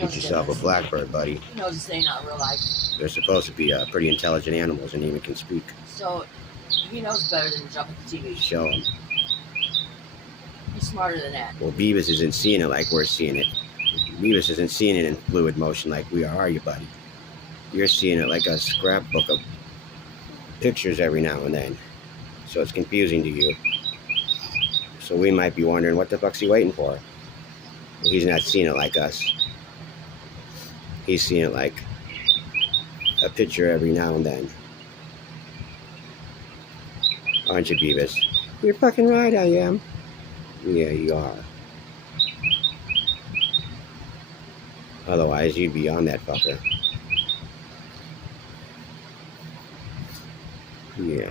Get yourself a blackbird, buddy. He knows this ain't not real life. They're supposed to be pretty intelligent animals and even can speak. So he knows better than to jump at the TV. Show him. He's smarter than that. Well, Beavis isn't seeing it like we're seeing it. Beavis isn't seeing it in fluid motion like we are you, buddy? You're seeing it like a scrapbook of pictures every now and then. So it's confusing to you. So we might be wondering, what the fuck's he waiting for? Well, he's not seeing it like us. He's seeing it like a picture every now and then. Aren't you, Beavis? You're fucking right, I am. Yeah, you are. Otherwise, you'd be on that fucker. Yeah.